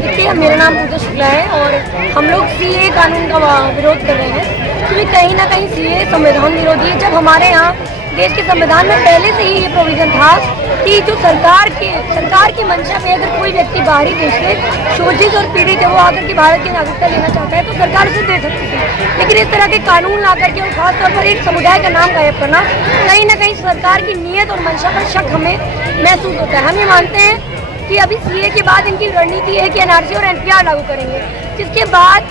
देखिए, मेरा नाम पूजा शुक्ला है और हम लोग सीए कानून का विरोध कर रहे हैं क्योंकि कहीं ना कहीं सीए संविधान विरोधी है। जब हमारे यहाँ देश के संविधान में पहले से ही ये प्रोविजन था कि जो सरकार की मंशा पे अगर कोई व्यक्ति बाहरी देश से शोषित और पीड़ित है, वो आकर के भारत की नागरिकता लेना चाहता है तो सरकार उसे दे सकती है। लेकिन इस तरह के कानून ला करके और खासतौर पर एक समुदाय का नाम गायब करना, कहीं ना कहीं सरकार की नीयत और मंशा पर शक हमें महसूस होता है। हम ये मानते हैं कि अभी सीए के बाद इनकी रणनीति है कि एनआरसी और एनपीआर लागू करेंगे, जिसके बाद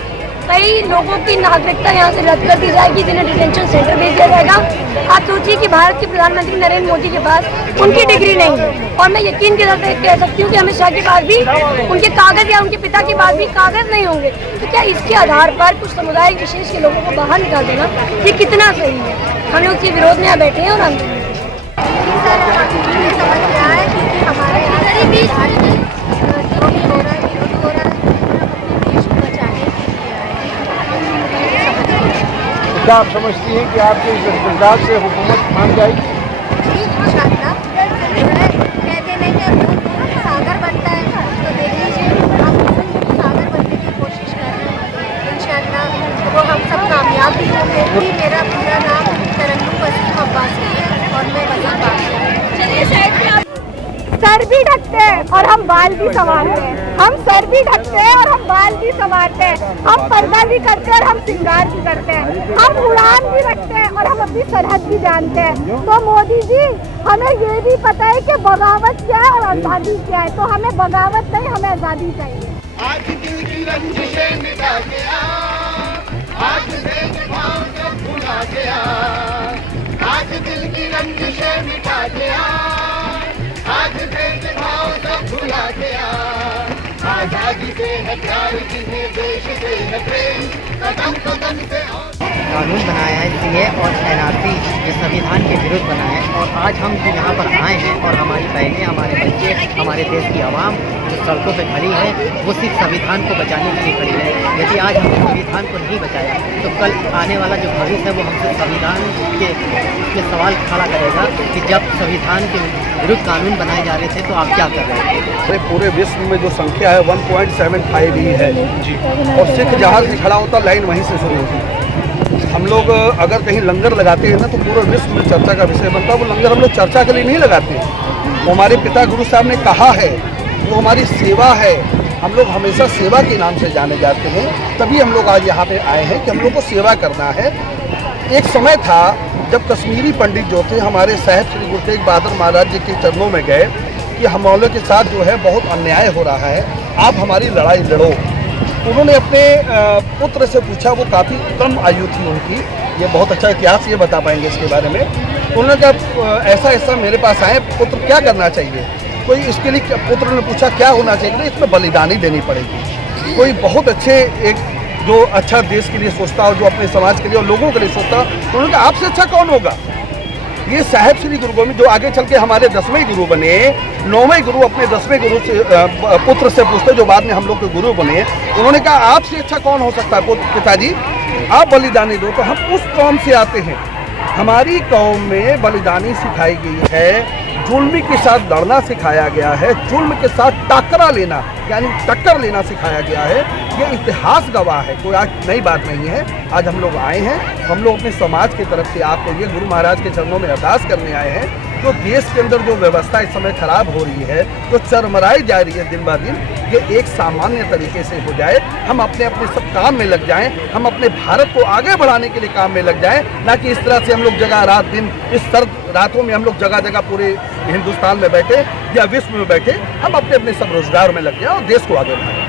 कई लोगों की नागरिकता यहाँ से रद्द कर दी जाएगी, जिन्हें डिटेंशन सेंटर भेज दिया जाएगा। आप सोचिए कि भारत के प्रधानमंत्री नरेंद्र मोदी के पास उनकी डिग्री नहीं है और मैं यकीन के साथ कह सकती हूँ कि अमित शाह के पास भी उनके कागज या उनके पिता के पास भी कागज नहीं होंगे। तो क्या इसके आधार पर कुछ समुदाय विशेष के लोगों को बाहर निकाल देना ये कितना सही है? हम लोग इसके विरोध में यहाँ बैठे हैं और हम क्या आप समझती हैं कि आपके इस इक़्तिदार से हुकूमत मान जाएगी? जी इंशाअल्लाह। कहते नहीं कि सागर बनता है तो देख लीजिए, हम सागर बनने की कोशिश कर रहे हैं। इंशाअल्लाह वो हम सब कामयाब भी होंगे। मेरा पूरा नाम तरन्नुम वसीम अब्बासी है और मैं वसीम बादशाह। सर भी ढकते हैं और हम बाल भी संवारते हैं। हम सर भी ढकते हैं और हम बाल भी संवारते हैं। हम पर्दा भी करते हैं और हम श्रृंगार भी करते हैं। हम उड़ान भी रखते हैं और हम अपनी सरहद भी जानते हैं। तो मोदी जी, हमें ये भी पता है कि बगावत क्या है और आज़ादी क्या है। तो हमें बगावत नहीं, हमें आज़ादी चाहिए। आज दिल की रंजिशें मिटा गया, आज भेदभाव सब भुला गया, आज दिल की रंजिशें मिटा गया, आज भेदभाव सब भुला गया। आजादी से है प्यार, जिन्हें देश से है प्रेम, कदम कदम से कानून बनाया है सीए और एनआरसी, ये संविधान के विरुद्ध बनाया है। और आज हम जो यहाँ पर आए हैं और हमारी बहनें, हमारे बच्चे, हमारे देश की आवाम जो सड़कों पर खड़ी है, वो सिर्फ संविधान को बचाने के लिए खड़ी है। यदि आज हमने संविधान को नहीं बचाया तो कल आने वाला जो भविष्य है वो हमसे संविधान के सवाल खड़ा करेगा कि जब संविधान के विरुद्ध कानून बनाए जा रहे थे तो आप क्या कर रहे थे। पूरे विश्व में जो संख्या है 1.75 ही है जी, और सिख जहाँ से खड़ा होता लाइन वहीं से शुरू होती है। हम लोग अगर कहीं लंगर लगाते हैं ना तो पूरे विश्व में चर्चा का विषय बनता है। वो लंगर हम लोग चर्चा के लिए नहीं लगाते हैं, वो हमारे पिता गुरु साहब ने कहा है, वो हमारी सेवा है। हम लोग हमेशा सेवा के नाम से जाने जाते हैं, तभी हम लोग आज यहाँ पे आए हैं कि हम लोग को सेवा करना है। एक समय था जब कश्मीरी पंडित जो थे हमारे साहब श्री गुरु तेग बहादुर महाराज जी के चरणों में गए कि हम मौलवी के साथ जो है बहुत अन्याय हो रहा है, आप हमारी लड़ाई लड़ो। उन्होंने अपने पुत्र से पूछा, वो काफ़ी कम आयु थी उनकी, ये बहुत अच्छा इतिहास ये बता पाएंगे इसके बारे में। उन्होंने कहा ऐसा ऐसा मेरे पास आए, पुत्र क्या करना चाहिए? कोई इसके लिए पुत्र ने पूछा क्या होना चाहिए? इसमें बलिदानी देनी पड़ेगी। कोई बहुत अच्छे एक जो अच्छा देश के लिए सोचता हो, जो अपने समाज के लिए और लोगों के लिए सोचता हो, उन्होंने कहा आपसे अच्छा कौन होगा? ये साहब श्री गुरु गोविंद जो आगे चल के हमारे 10वें गुरु बने, 9वें गुरु अपने 10वें गुरु से पुत्र से पूछते जो बाद में हम लोग के गुरु बने, उन्होंने कहा आपसे अच्छा कौन हो सकता है पिताजी, आप बलिदानी दो। तो हम उस कौम से आते हैं, हमारी कौम में बलिदानी सिखाई गई है, जुल्म के साथ लड़ना सिखाया गया है, जुल्म के साथ टकरा लेना यानी टक्कर लेना सिखाया गया है। ये इतिहास गवाह है, कोई आज नई बात नहीं है। आज हम लोग आए हैं, हम लोग अपने समाज की तरफ से आपको ये गुरु महाराज के चरणों में अरदास करने आए हैं। जो देश के अंदर जो व्यवस्था इस समय खराब हो रही है, जो चरमराई जा रही है दिन ब दिन, ये एक सामान्य तरीके से हो जाए। हम अपने अपने सब काम में लग जाएं, हम अपने भारत को आगे बढ़ाने के लिए काम में लग जाएं, ना कि इस तरह से हम लोग जगह रात दिन इस सर्द रातों में हम लोग जगह जगह पूरे हिंदुस्तान में बैठे या विश्व में बैठे, हम अपने अपने सब रोजगार में लग जाएं और देश को आगे बढ़ाएं।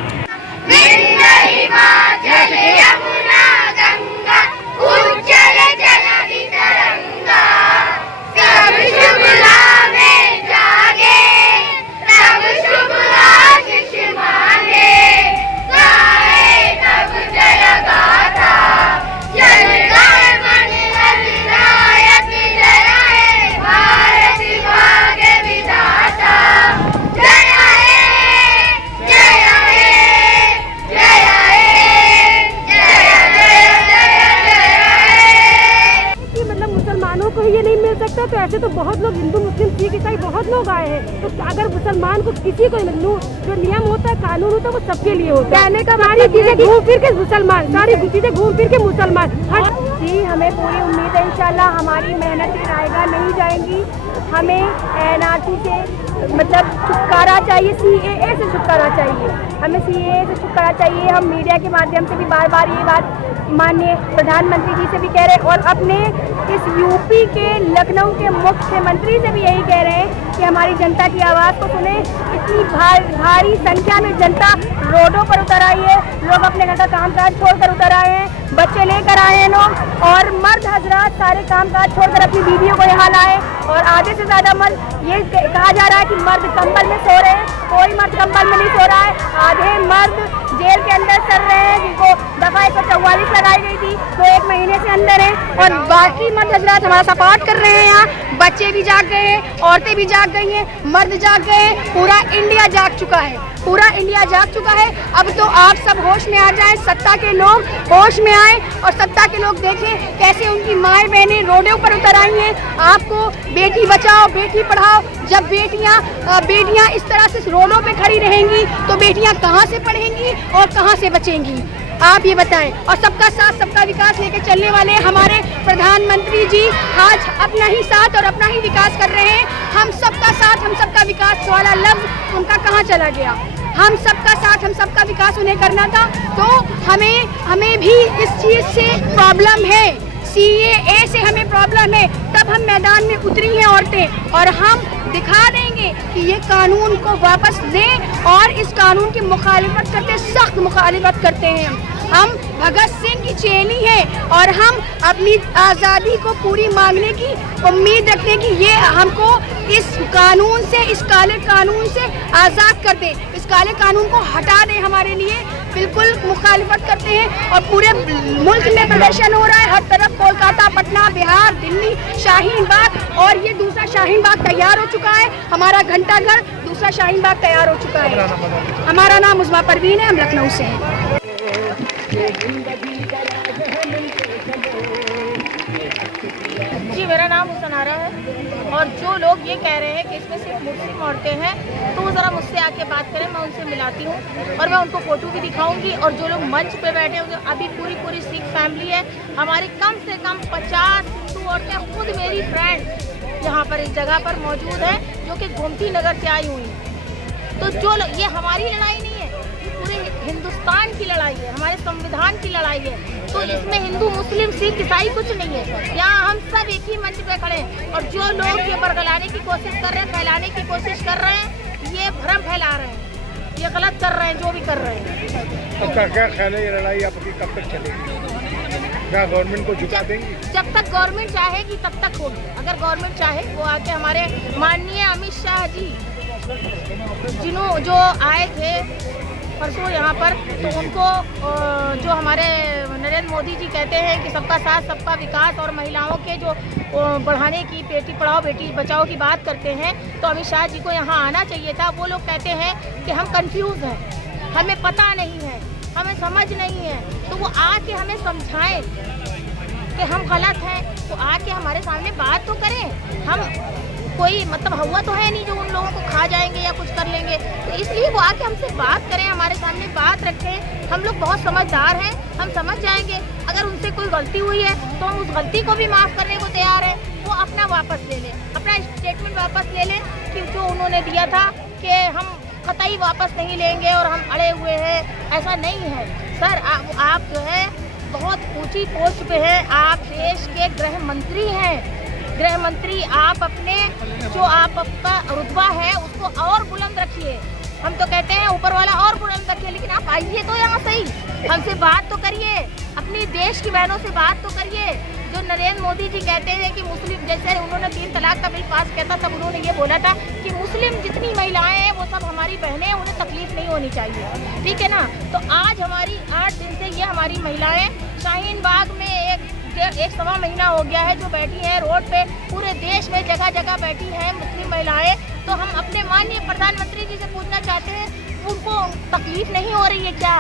सकता तो ऐसे तो बहुत लोग हिंदू मुस्लिम सिख ईसाई बहुत लोग आए हैं। तो अगर मुसलमान को किसी को जो नियम होता है कानून होता है वो सबके लिए होता है। कहने का सारी चीजें घूम फिर के मुसलमान, सारी चीजें घूम फिर के मुसलमान। जी हमें पूरी उम्मीद है इंशाल्लाह हमारी मेहनतें आएगा नहीं जाएंगी। हमें NRC से मतलब छुटकारा चाहिए, CAA से छुटकारा चाहिए, हमें CAA से छुटकारा चाहिए। हम मीडिया के माध्यम से भी बार बार ये बात माननीय प्रधानमंत्री जी से भी कह रहे हैं और अपने इस यूपी के लखनऊ के मुख्यमंत्री से भी यही कह रहे हैं कि हमारी जनता की आवाज़ को सुने। इतनी भारी संख्या में जनता रोडों पर उतर आई है, लोग अपने घर का कामकाज छोड़कर उतर आए हैं, बच्चे लेकर आए हैं लोग और मर्द हजरात सारे कामकाज छोड़कर अपनी बीवियों को यहाँ लाए और आधे से ज़्यादा मर्द ये कहा जा रहा है कि मर्द कंबल में सो रहे हैं। कोई मर्द कंबल में नहीं सो रहा है, आधे मर्द जेल के अंदर चल रहे हैं जिनको दफा 144 लगाई गई थी तो 1 महीने से अंदर है और बाकी मर्द हजरात हमारा सपोर्ट कर रहे हैं। यहाँ बच्चे भी जाग गए हैं, औरतें भी जाग गई हैं, मर्द जाग गए हैं, पूरा इंडिया जाग चुका है, पूरा इंडिया जाग चुका है। अब तो आप सब होश में आ जाएं, सत्ता के लोग होश में आए और सत्ता के लोग देखें कैसे उनकी माएँ बहनें रोडों पर उतर आई हैं। आपको बेटी बचाओ बेटी पढ़ाओ, जब बेटियां इस तरह से रोडों पे खड़ी रहेंगी तो बेटियां कहाँ से पढ़ेंगी और कहाँ से बचेंगी, आप ये बताएं। और सबका साथ सबका विकास लेके चलने वाले हमारे प्रधानमंत्री जी आज अपना ही साथ और अपना ही विकास कर रहे हैं। हम सबका साथ हम सबका विकास वाला लफ्ज़ उनका कहाँ चला गया? हम सबका साथ हम सबका विकास उन्हें करना था। तो हमें भी इस चीज़ से प्रॉब्लम है, CAA से हमें प्रॉब्लम है, तब हम मैदान में उतरी हैं औरतें और हम दिखा देंगे कि ये कानून को वापस लें और इस कानून की मुखालिफत करते, सख्त मुखालिफत करते हैं। हम भगत सिंह की चेली हैं और हम अपनी आज़ादी को पूरी मांगने की उम्मीद रखते हैं कि ये हमको इस कानून से, इस काले कानून से आज़ाद कर दें, इस काले कानून को हटा दें। हमारे लिए बिल्कुल मुखालिफत करते हैं और पूरे मुल्क में प्रदर्शन हो रहा है हर तरफ, कोलकाता, पटना, बिहार, दिल्ली, शाहीन बाग और ये दूसरा शाहीन बाग तैयार हो चुका है। हमारा घंटाघर दूसरा शाहीन बाग तैयार हो चुका है। हमारा नाम उस्मा परवीन है, हम लखनऊ से हैं। जी मेरा नाम हुसनारा है और जो लोग ये कह रहे हैं कि इसमें सिर्फ मुस्लिम औरतें हैं तो वो ज़रा मुझसे आके बात करें, मैं उनसे मिलाती हूँ और मैं उनको फ़ोटो भी दिखाऊंगी। और जो लोग मंच पे बैठे होंगे, अभी पूरी सिख फैमिली है हमारी, कम से कम 50 हिंदू औरतें, खुद मेरी फ्रेंड यहाँ पर इस जगह पर मौजूद है जो कि गोमती नगर से आई हुई हैं। तो जो ये हमारी लड़ाई नहीं है, पूरे हिंदुस्तान की लड़ाई है, हमारे संविधान की लड़ाई है। तो इसमें हिंदू मुस्लिम सिख ईसाई कुछ नहीं है, यहाँ हम सब एक ही मंच पे खड़े हैं। और जो लोग ये बरगलाने की कोशिश कर रहे हैं, फैलाने की कोशिश कर रहे हैं, ये भ्रम फैला रहे हैं, ये गलत कर रहे हैं जो भी कर रहे हैं। अच्छा, क्या ख्याल है ये लड़ाई आपकी कब तक चलेगी? क्या गवर्नमेंट को झुका देंगी? जब तक गवर्नमेंट चाहेगी तब तक होगी। अगर गवर्नमेंट चाहे वो आके हमारे माननीय अमित शाह जी जो आए थे परसों यहाँ पर, तो उनको जो हमारे नरेंद्र मोदी जी कहते हैं कि सबका साथ सबका विकास और महिलाओं के जो बढ़ाने की, बेटी पढ़ाओ बेटी बचाओ की बात करते हैं, तो अमित शाह जी को यहाँ आना चाहिए था। वो लोग कहते हैं कि हम कंफ्यूज हैं, हमें पता नहीं है, हमें समझ नहीं है, तो वो आके हमें समझाएं कि हम गलत हैं, तो आके हमारे सामने बात तो करें। हम कोई मतलब हुआ तो है नहीं जो उन लोगों को खा जाएंगे या कुछ कर लेंगे, तो इसलिए वो आके हमसे बात करें, हमारे सामने बात रखें। हम लोग बहुत समझदार हैं, हम समझ जाएंगे। अगर उनसे कोई गलती हुई है तो हम उस गलती को भी माफ़ करने को तैयार हैं। वो अपना वापस ले लें, अपना स्टेटमेंट वापस ले लें कि जो उन्होंने दिया था कि हम कतई वापस नहीं लेंगे और हम अड़े हुए हैं, ऐसा नहीं है। सर आप जो है बहुत ऊंची पोस्ट पे हैं, आप देश के गृह मंत्री हैं। गृह मंत्री आप अपने जो आपका रुतबा है उसको और बुलंद रखिए। हम तो कहते हैं ऊपर वाला और बुलंद रखिए, लेकिन आप आइए तो यहाँ सही, हमसे बात तो करिए, अपनी देश की बहनों से बात तो करिए। जो नरेंद्र मोदी जी कहते हैं कि मुस्लिम, जैसे उन्होंने 3 तलाक का बिल पास किया था, तब उन्होंने ये बोला था कि मुस्लिम जितनी महिलाएं हैं वो सब हमारी बहनें हैं, उन्हें तकलीफ नहीं होनी चाहिए, ठीक है ना। तो आज हमारी 8 दिन से ये हमारी महिलाएं शाहीन बाग में एक सवा महीना हो गया है जो बैठी हैं रोड पे, पूरे देश में जगह जगह बैठी हैं मुस्लिम महिलाएं। तो हम अपने माननीय प्रधानमंत्री जी से पूछना चाहते हैं, उनको तकलीफ नहीं हो रही है क्या?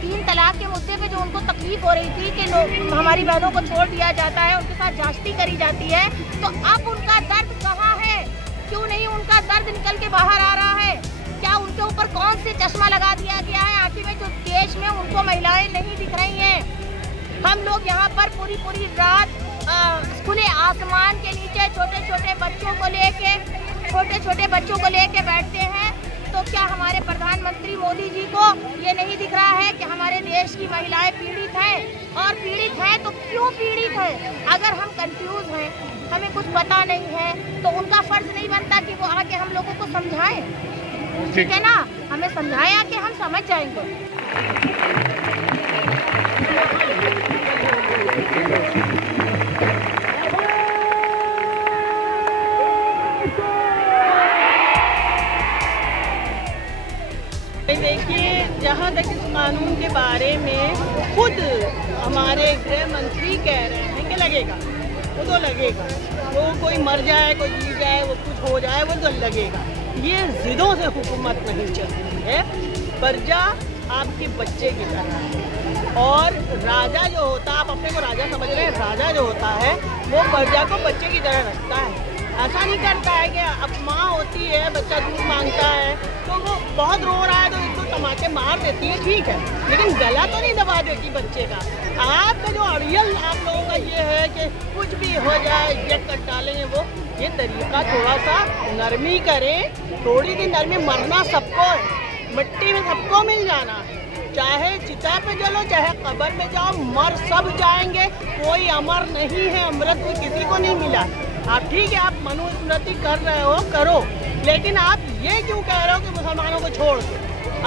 3 तलाक के मुद्दे पे जो उनको तकलीफ हो रही थी कि लोग हमारी बहनों को छोड़ दिया जाता है, उनके साथ जास्ती करी जाती है, तो अब उनका दर्द कहाँ है? क्यों नहीं उनका दर्द निकल के बाहर आ रहा है? क्या उनके ऊपर कौन से चश्मा लगा दिया गया है आखिर में, जो देश में उनको महिलाएं नहीं दिख रही हैं? हम लोग यहाँ पर पूरी रात खुले आसमान के नीचे छोटे छोटे बच्चों को लेके बैठते हैं। तो क्या हमारे प्रधानमंत्री मोदी जी को ये नहीं दिख रहा है कि हमारे देश की महिलाएं पीड़ित हैं? और पीड़ित हैं तो क्यों पीड़ित हैं? अगर हम कंफ्यूज हैं, हमें कुछ पता नहीं है, तो उनका फर्ज नहीं बनता कि वो आके हम लोगों को समझाएं? ठीक है ना, हमें समझाया कि हम समझ जाएंगे। देखिए, जहाँ तक इस कानून के बारे में खुद हमारे गृह मंत्री कह रहे हैं कि लगेगा, वो तो लगेगा, वो कोई मर जाए, कोई जी जाए, वो कुछ हो जाए, वो तो लगेगा। ये जिदों से हुकूमत नहीं चलती है। प्रजा आपके बच्चे की तरह है, और राजा जो होता है, आप अपने को राजा समझ रहे हैं, राजा जो होता है वो प्रजा को बच्चे की तरह रखता है। ऐसा नहीं करता है कि अब माँ होती है, बच्चा दूध मांगता है तो वो बहुत रो रहा है तो इसको टमाटे मार देती है, ठीक है, लेकिन गला तो नहीं दबा देती बच्चे का। आपका जो अड़ियल आप लोगों का ये है कि कुछ भी हो जाए जग कर डालेंगे, वो ये तरीका थोड़ा सा नरमी करें, थोड़ी सी नरमी। मरना सबको है, मिट्टी में सबको मिल जाना है, चाहे चिता पे जलो चाहे कब्र में जाओ, मर सब जाएंगे, कोई अमर नहीं है, अमृत किसी को नहीं मिला। आप ठीक है, आप मनुस्मृति कर रहे हो, करो, लेकिन आप ये क्यों कह रहे हो कि मुसलमानों को छोड़ दो?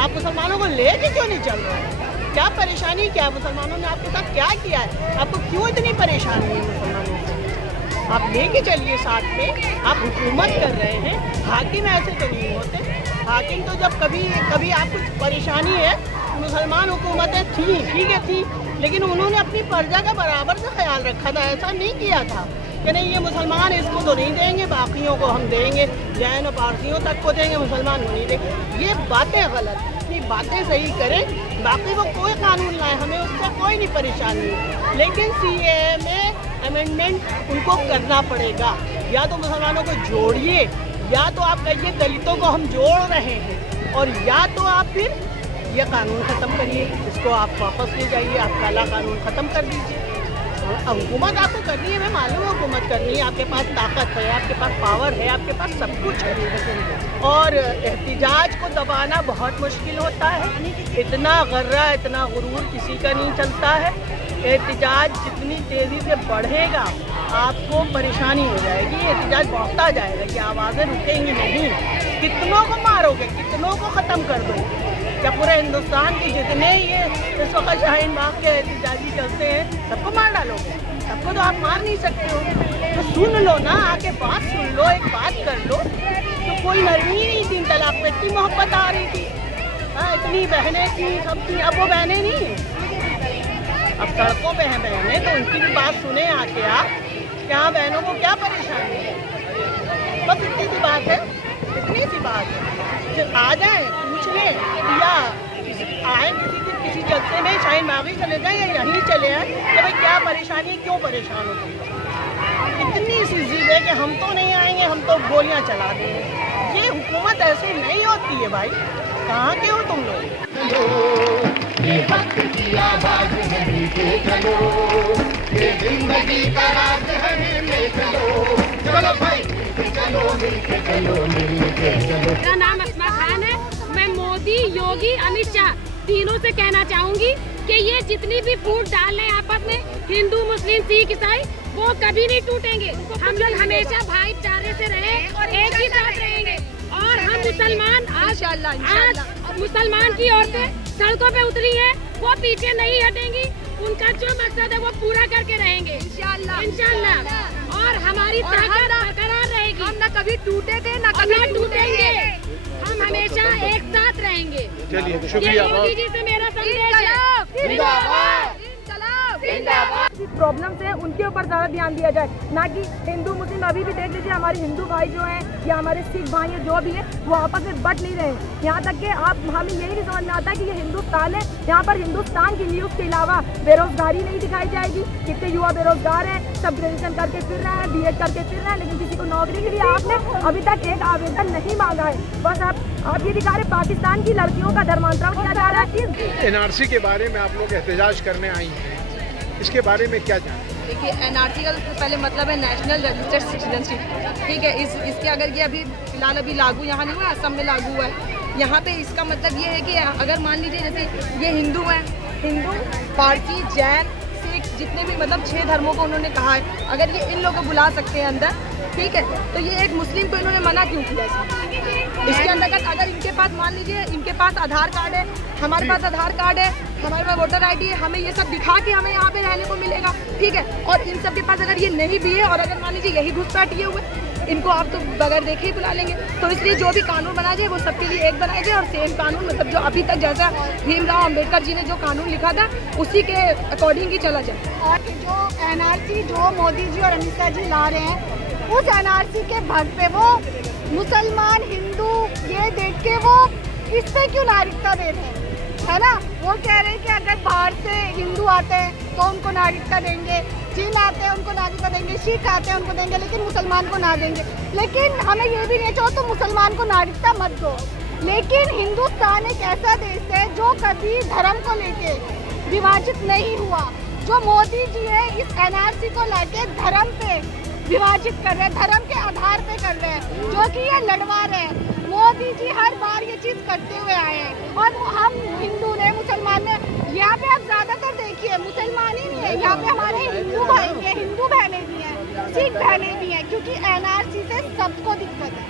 आप मुसलमानों को लेके क्यों नहीं चल रहे हैं? क्या परेशानी क्या है? मुसलमानों ने आपके साथ क्या किया है? आपको क्यों इतनी परेशानी है मुसलमानों से? आप लेके चलिए साथ में, आप हुकूमत कर रहे हैं, हाकिम ऐसे तो नहीं होते। हाकिम तो जब कभी आपको परेशानी है, मुसलमान हुकूमतें थी, ठीक है थी, लेकिन उन्होंने अपनी प्रजा का बराबर से ख्याल रखा था। ऐसा नहीं किया था कि नहीं ये मुसलमान इसको तो नहीं देंगे, बाकियों को हम देंगे, जैन और पारसियों तक को देंगे, मुसलमान को नहीं देंगे। ये बातें गलत, अपनी बातें सही करें, बाकी वो कोई कानून लाए, हमें उससे कोई नहीं परेशानी है, लेकिन CAA में अमेंडमेंट उनको करना पड़ेगा। या तो मुसलमानों को जोड़िए, या तो आप कहिए दलितों को हम जोड़ रहे हैं, और या तो आप फिर ये कानून ख़त्म करिए, इसको आप वापस ले जाइए, आप काला कानून ख़त्म कर दीजिए। हुकूमत आपको करनी है, मैं मालूम है हुकूमत करनी है, आपके पास ताकत है, आपके पास पावर है, आपके पास सब कुछ है, और एहतिजाज को दबाना बहुत मुश्किल होता है। इतना गर्रा, इतना गुरूर किसी का नहीं चलता है। एहतिजाज जितनी तेज़ी से बढ़ेगा आपको परेशानी हो जाएगी, एहतिजाज बढ़ता जाएगा कि आवाज़ें रुकेंगी नहीं। कितनों को मारोगे, कितनों को ख़त्म कर दोगे? क्या पूरे हिंदुस्तान के जितने ये इस वक्त शाहीन बाग के एहतिजाजी चलते हैं सबको मार डालोगे? सबको तो आप मार नहीं सकते हो, तो सुन लो ना, आके बात सुन लो, एक बात कर लो। तो कोई नरमी नहीं, 3 तलाक पे इतनी मोहब्बत आ रही थी, हाँ इतनी बहनें थी, सब थी, अब वो बहनें नहीं, अब सड़कों पे हैं बहनें, तो उनकी भी बात सुने आके आप, क्या बहनों को क्या परेशानी है? बस इतनी सी बात है, इतनी सी बात है। फिर आ जाए पूछ लें, या आए किसी जलसे में शाहीन बाग चले जाए या यहीं चले आए कि भाई क्या परेशानी है, क्यों परेशान हो तुम? इतनी सी जिद है कि हम तो नहीं आएंगे, हम तो गोलियां चला देंगे। ये हुकूमत ऐसे नहीं होती है भाई, कहाँ के हो तुम लोग? ये वक्त की आवाज़ है, नीचे चलो, ये जिंदगी का राज है, मिलके चलो, चलो भाई मिलके चलो, मिलके चलो, मिलके चलो। मेरा नाम अस्मा खान है। मैं मोदी, योगी, अमित शाह तीनों से कहना चाहूंगी कि ये जितनी भी फूट डाल रहे हैं आपस में, हिंदू, मुस्लिम, सिख, ईसाई, वो कभी नहीं टूटेंगे। हम लोग हमेशा भाईचारे से रहे और एक ही साथ रहेंगे। और हम मुसलमान आज मुसलमान की औरतें सड़कों पे उतरी हैं, वो पीछे नहीं हटेंगी, उनका जो मकसद है वो पूरा करके रहेंगे इंशाल्लाह। और हमारी ताकत बरकरार रहेगी, हम न कभी टूटे थे न कभी टूटेंगे, हम हमेशा एक साथ रहेंगे। चलिए शुक्रिया। मोदी जी से मेरा संदेश है, प्रॉब्लम्स है उनके ऊपर ज़्यादा ध्यान दिया जाए, ना कि हिंदू मुस्लिम। अभी भी देख लीजिए हमारे हिंदू भाई जो हैं या हमारे सिख भाई हैं जो भी है वो आपस में बट नहीं रहे। यहाँ तक कि हमें यही नहीं समझ में आता कि ये हिंदुस्तान है, यहाँ पर हिंदुस्तान की न्यूज़ के अलावा बेरोजगारी नहीं दिखाई जाएगी। कितने युवा बेरोजगार हैं, सब ग्रेजुएशन करके फिर रहे हैं, BEd करके फिर रहे हैं, लेकिन किसी को नौकरी के लिए आपने अभी तक एक आवेदन नहीं मांगा है। बस आप ये दिखा रहे पाकिस्तान की लड़कियों का धर्मांतरण किया जा रहा है। NRC के बारे में आप लोग एहतजाज करने आई हैं, इसके बारे में क्या जानते हैं? देखिए NRC का सबसे पहले मतलब है नेशनल रजिस्टर्ड सिटीजनशिप, ठीक है। इसके अगर ये अभी फिलहाल अभी लागू यहाँ नहीं हुआ, असम में लागू हुआ है। यहाँ पे इसका मतलब ये है कि अगर मान लीजिए जैसे ये हिंदू हैं, हिंदू पारसी जैन सिख जितने भी मतलब 6 धर्मों को उन्होंने कहा है, अगर ये इन लोगों को बुला सकते हैं अंदर, ठीक है, तो ये एक मुस्लिम को इन्होंने मना क्यों किया इसके अंतर्गत? अगर इनके पास मान लीजिए इनके पास आधार कार्ड है, हमारे पास आधार कार्ड है, हमारे पास वोटर ID है, हमें ये सब दिखा के हमें यहाँ पे रहने को मिलेगा, ठीक है। और इन सब के पास अगर ये नहीं भी है और अगर मान लीजिए यही घुसपैठ किए हुए, इनको आप तो बगैर देखे ही बुला लेंगे। तो इसलिए जो भी कानून बनाया जाए वो सबके लिए एक बनाया जाए और सेम कानून मतलब जो अभी तक जैसा भीमराव अम्बेडकर जी ने जो कानून लिखा था उसी के अकॉर्डिंग ही चला जाए। और जो NRC जो मोदी जी और अमित शाह जी ला रहे हैं, उस NRC के भक्त पे वो मुसलमान हिंदू ये देख के वो इस पे क्यों नागरिकता दे रहे हैं, है ना। वो कह रहे हैं कि अगर बाहर से हिंदू आते हैं तो उनको नागरिकता देंगे, चीन आते हैं उनको नागरिकता देंगे, सिख आते हैं उनको देंगे, लेकिन मुसलमान को ना देंगे। लेकिन हमें ये भी नहीं चाहो तो मुसलमान को नागरिकता मत दो। लेकिन हिंदुस्तान एक ऐसा देश है जो कभी धर्म को लेके विभाजित नहीं हुआ। जो मोदी जी है इस NRC को लेके धर्म पे विभाजित कर रहे हैं, धर्म के आधार पे कर रहे हैं, जो कि ये लड़वा रहे हैं। मोदी जी हर बार ये चीज़ करते हुए आए हैं और हम हिंदू ने मुसलमान ने, यहाँ पे आप ज़्यादातर देखिए मुसलमान ही नहीं है, यहाँ पे हमारे हिंदू भाई हैं, हिंदू बहनें भी हैं, सिख बहनें भी हैं, क्योंकि NRC से सबको दिक्कत है।